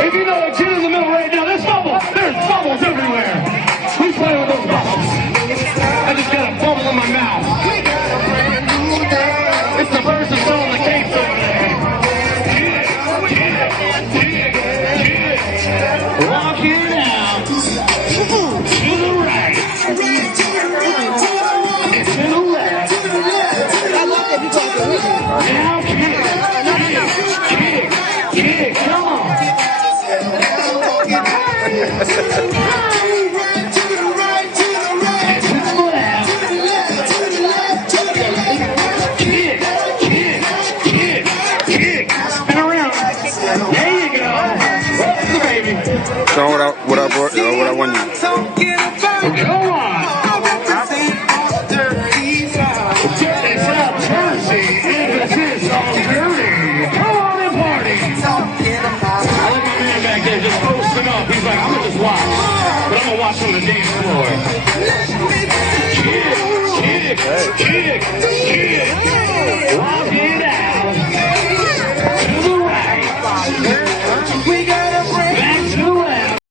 If you know a kid in the middle right now, there's bubbles everywhere. Who's playing with those bubbles? I just got a bubble in my mouth. It's the person selling the cakes over there. Walk it out to the right and to the left. Now kick, come on. So what I want you. Come on. It's not Jersey, emphasis on dirty. Come on and party. I like my man back there just posting up. He's like, I'm gonna just watch, but I'm gonna watch on the dance floor. Kick.